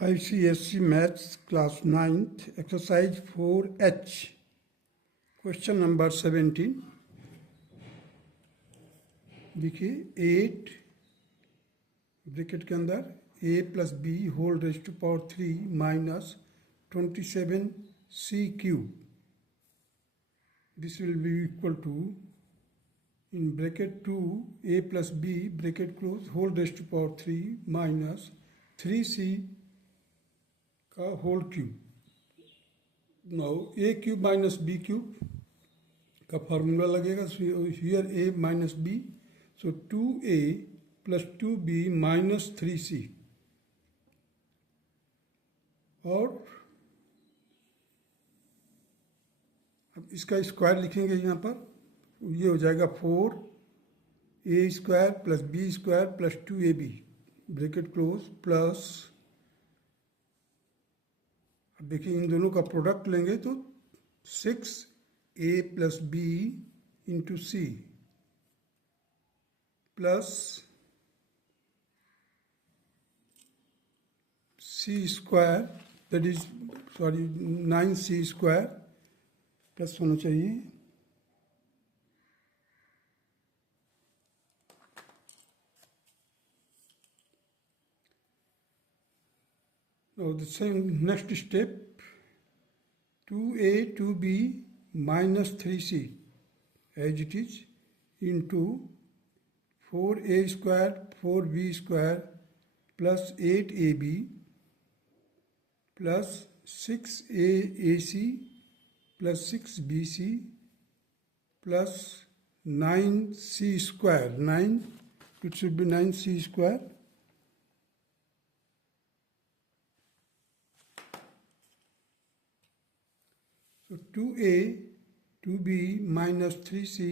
ICSC Maths Class 9th Exercise 4H Question number 17 देखिए 8 bracket के अंदर a plus B whole raise to power 3 minus 27c cube this will be equal to in bracket 2 a plus b bracket close whole raised to power 3 minus 3c का whole cube. Now a cube minus b cube का formula लगेगा. Here a minus b, so 2a plus 2b minus 3c और अब इसका square लिखेंगे यहाँ पर. ये हो जाएगा 4a square plus b square plus 2ab bracket close plus, अब देखिए इन दोनों का प्रोडक्ट लेंगे तो 6a plus b into C plus c square that is 9c square plus होना चाहिए now the same next step 2a 2b minus 3c as it is into 4a square 4b square plus 8ab plus 6aac plus 6bc plus 9c square 9 it should be 9c square so 2a 2b minus 3c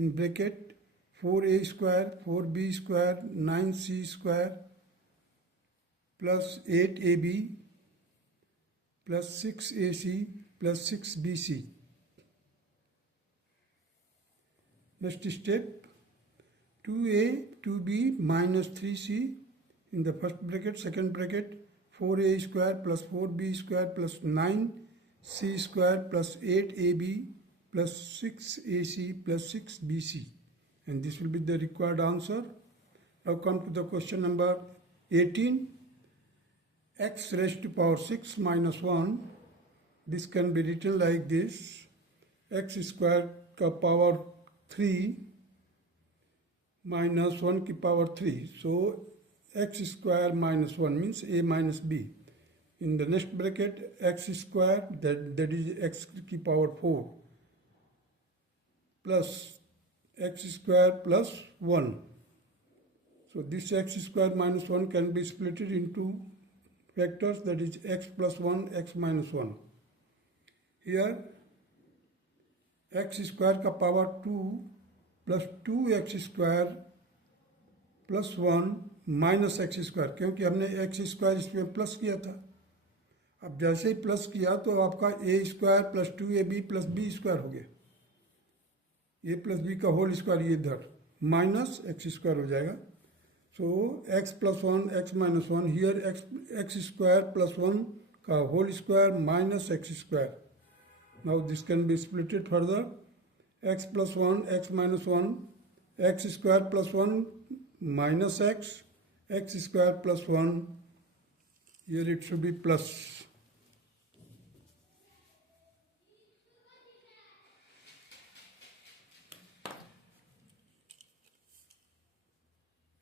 in bracket 4a square 4b square 9c square plus 8ab plus 6ac plus 6bc. Next step 2a 2b minus 3c in the first bracket, second bracket 4a square plus 4b square plus 9c square plus 8ab plus 6ac plus 6bc, and this will be the required answer. Now come to the question number 18. X raised to power 6 minus 1, this can be written like this, x square का power 3 minus 1 की power 3, so x square minus 1 means a minus b. In the next bracket x square that is x की power 4 plus x square plus 1. So this x square minus 1 can be split into factors, that is x plus 1 x minus 1. Here x square का power 2 plus 2x square plus 1 minus x square, क्योंकि हमने x square इसमें plus किया था. अब जैसे ही plus किया तो आपका a square plus 2ab plus b square हो गया. a प्लस b का होल स्क्वायर ये इधर माइनस x स्क्वायर हो जाएगा. So x plus 1 x minus 1, here x square plus 1 का whole square minus x square. Now this can be splitted further. X plus 1 x minus 1, x square plus 1 minus x square plus 1, here it should be plus.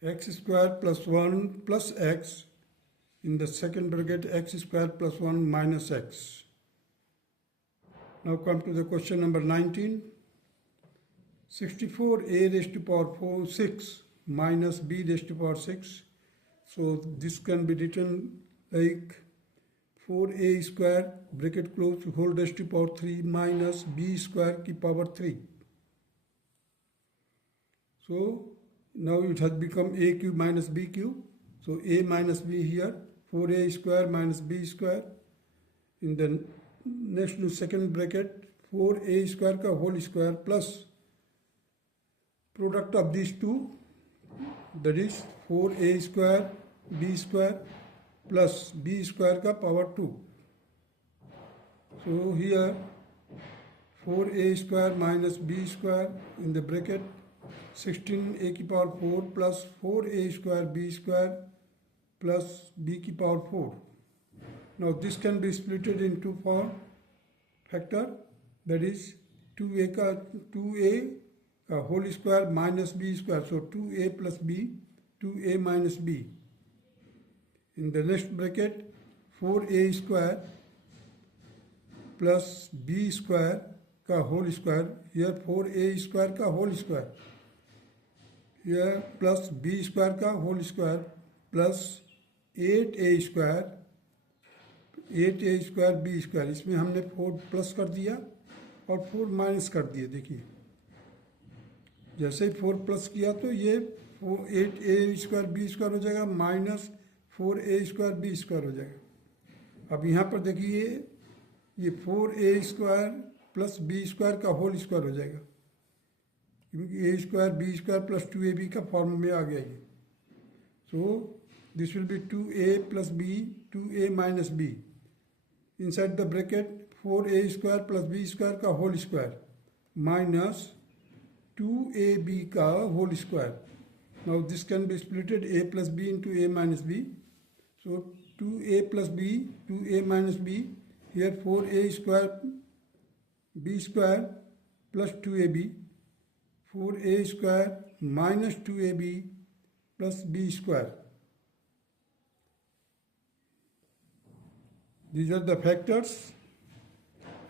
X square plus 1 plus x in the second bracket x square plus 1 minus x. Now come to the question number 19. 64a raised to power 6 minus b raised to power 6. So this can be written like 4a square bracket close whole raised to power 3 minus b square की power 3. So now it has become a cube minus b cube. So a minus b here, 4a square minus b square. In the next second bracket, 4a square का whole square plus product of these two, that is 4a square b square plus b square का power 2. So here 4a square minus b square in the bracket 16a की power 4 plus 4a square b square plus b की power 4. Now this can be splitted into four factor, that is 2a का whole square minus b square. So 2a plus b, 2a minus b. In the next bracket 4a square plus b square का whole square. Here 4a square का whole square. Here plus b square का whole square plus 8a square, 8a square b square. इसमें हमने 4 plus कर दिया और 4 minus कर दिए. देखिए जैसे ही 4 प्लस किया तो ये 8a स्क्वायर बी स्क्वायर हो जाएगा minus 4a square B square हो जाएगा. अब यहाँ पर देखिए ये 4a square plus B square का होल स्क्वायर हो जाएगा, क्योंकि a square B square plus 2ab का फॉर्म में आ गया ये. So this will be 2a plus B, 2a minus B. Inside the bracket 4a square plus B square का होल स्क्वायर माइनस 2ab का whole square. Now this can be splitted a plus b into a minus b. So 2a plus b, 2a minus b. Here 4a square b square plus 2ab. 4a square minus 2ab plus b square. These are the factors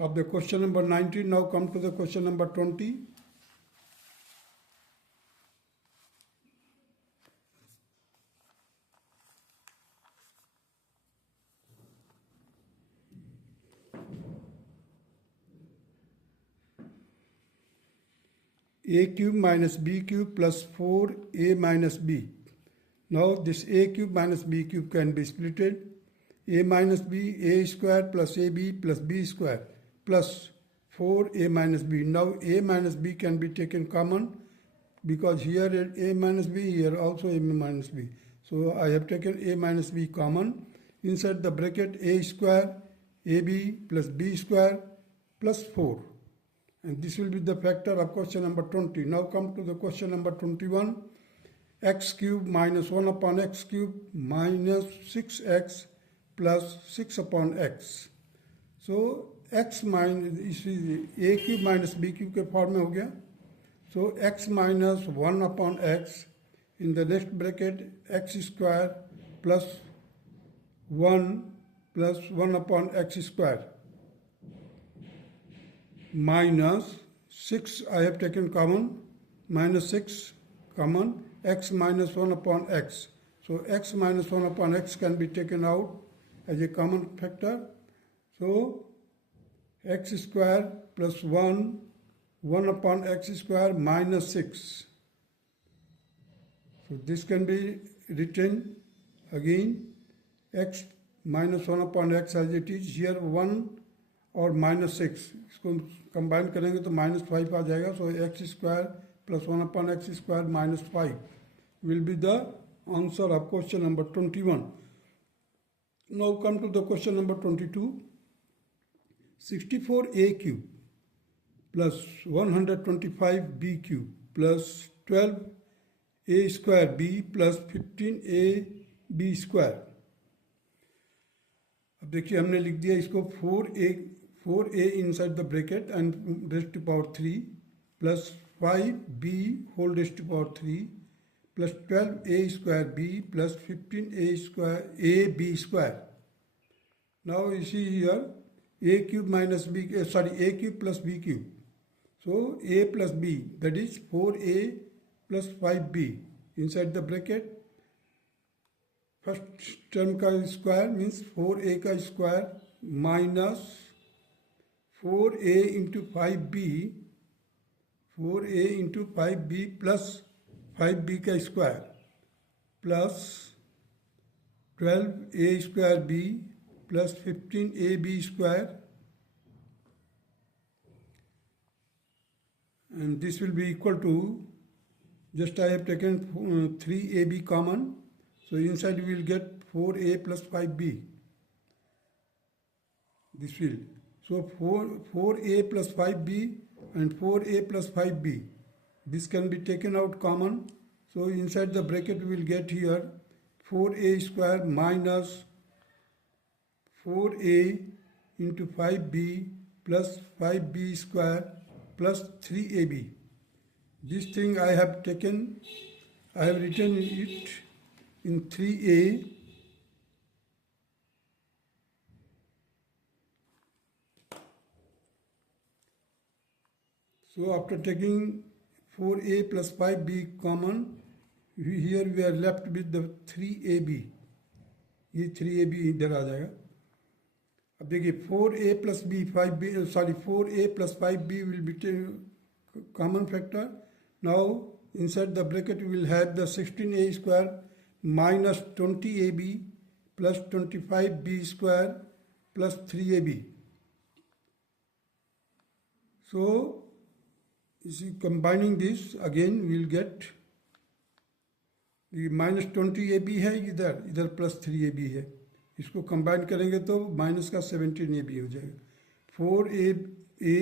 of the question number 19. Now come to the question number 20. A cube minus b cube plus 4a minus b. Now this a cube minus b cube can be splitted. A minus b, a square plus ab plus b square plus 4a minus b. Now a minus b can be taken common because here a minus b, here also a minus b. So I have taken a minus b common. Inside the bracket a square ab plus b square plus 4. And this will be the factor of question number 20. Now come to the question number 21. X cube minus 1 upon x cube minus 6x plus 6 upon x. So x minus a cube minus b cube के form में हो गया. So x minus 1 upon x in the next bracket x square plus 1 upon x square minus 6 I have taken common, minus 6 common, x minus 1 upon x. So x minus 1 upon x can be taken out as a common factor. So x square plus 1 upon x square minus 6. So this can be written again, x minus 1 upon x as it is. Here 1 और minus 6 इसको combine करेंगे तो minus 5 आ जाएगा. So x square plus 1 upon x square minus 5 will be the answer of question number 21. Now come to the question number 22. 64a cube plus 125b cube plus 12a square b plus 15ab square. अब देखिए हमने लिख दिया इसको 4a inside the bracket and raised to power 3 plus 5b whole raised to power 3 plus 12a square b plus 15a square ab square. Now you see here a cube minus b, a cube plus b cube. So a plus b, that is 4a plus 5b inside the bracket. First term का square means 4a का square minus 4a into 5b, 4a into 5b plus 5b का square plus 12a square b plus 15ab square, and this will be equal to, just I have taken 3ab common, so inside we will get 4a plus 5b. This will. So 4a plus 5b and 4a plus 5b. This can be taken out common. So inside the bracket we will get here 4a square minus 4a into 5b plus 5b square plus 3ab. This thing I have written it in 3a. So after taking 4a plus 5b common, here we are left with the 3ab. ये 3ab इधर आ जाएगा. अब देखिए 4a plus b 5b, sorry 4a plus 5b will be common factor. Now inside the bracket we will have the 16a square minus 20ab plus 25b square plus 3ab. So you see, combining this again we will get ये minus 20ab है, इधर plus 3ab है. इसको combine करेंगे तो minus का 17ab हो जाएगा. 4a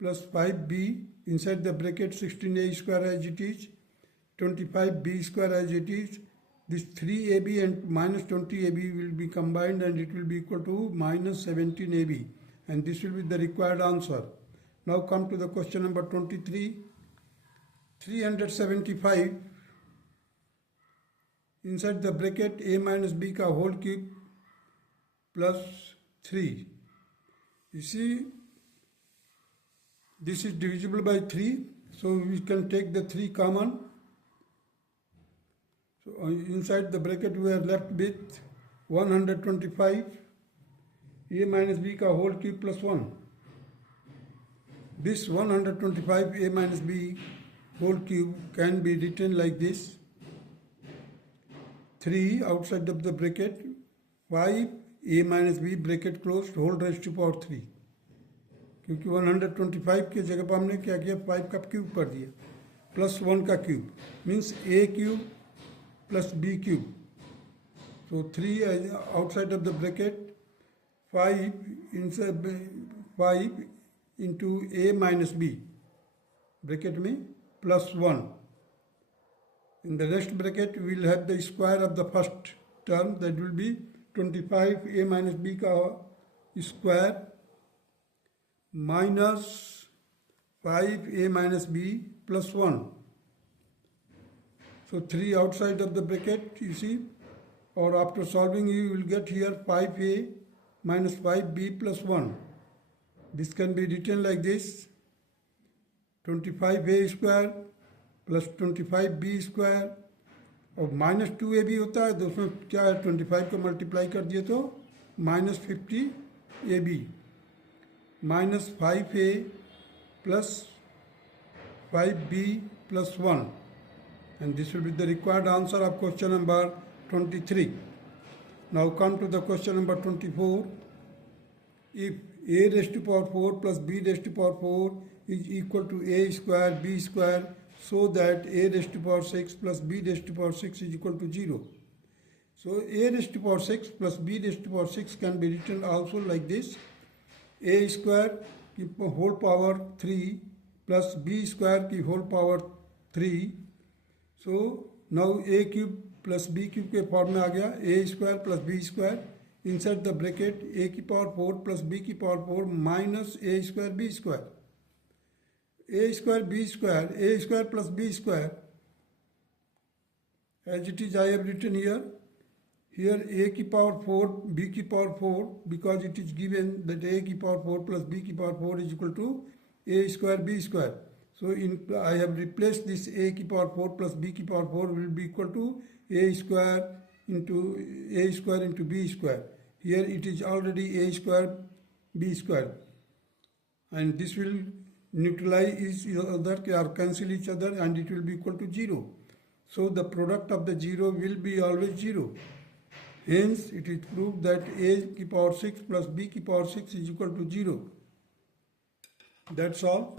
plus 5b inside the bracket 16a square as it is, 25b square as it is. This 3ab and minus 20ab will be combined and it will be equal to minus 17ab, and this will be the required answer. Now come to the question number 23. 375 inside the bracket a minus b का whole cube plus 3. You see, this is divisible by 3, so we can take the 3 common. So inside the bracket we are left with 125 a minus b का whole cube plus 1. This 125 a minus b whole cube can be written like this. 3 outside of the bracket, 5 a minus b bracket closed whole raised to power 3. क्योंकि 125 की जगह पर हमने क्या किया, 5 का cube कर दिया प्लस 1 का cube, means a cube plus b cube. So 3 outside of the bracket, 5 inside 5 into a minus b bracket में plus 1. In the rest bracket we will have the square of the first term, that will be 25 a minus b का square minus 5 a minus b plus 1. So 3 outside of the bracket, you see, or after solving you will get here 5a minus 5b plus 1. This can be written like this: 25a square plus 25b square और minus 2ab होता है, तो उसमें क्या है, 25 को multiply कर दिए तो minus 50ab minus 5a plus 5b plus 1, and this will be the required answer of question number 23. Now come to the question number 24. If a raised to power 4 plus b raised to power 4 is equal to a square b square, so that a raised to power 6 plus b raised to power 6 is equal to 0. So a raised to power 6 plus b raised to power 6 can be written also like this: a square की whole power 3 plus b square की whole power 3. So now a cube plus b cube के form में आ गया, a square plus b square inside the bracket a की power 4 plus b की power 4 minus a square b square. A square b square, a square plus b square, as it is I have written here. Here a की power 4, b की power 4, because it is given that a की power 4 plus b की power 4 is equal to a square b square. So I have replaced this a की power 4 plus b की power 4 will be equal to a square into b square. Here it is already a square b square, and this will neutralize each other or cancel each other, and it will be equal to 0. So the product of the 0 will be always 0. Hence it is proved that a की power 6 plus b की power 6 is equal to 0. That's all.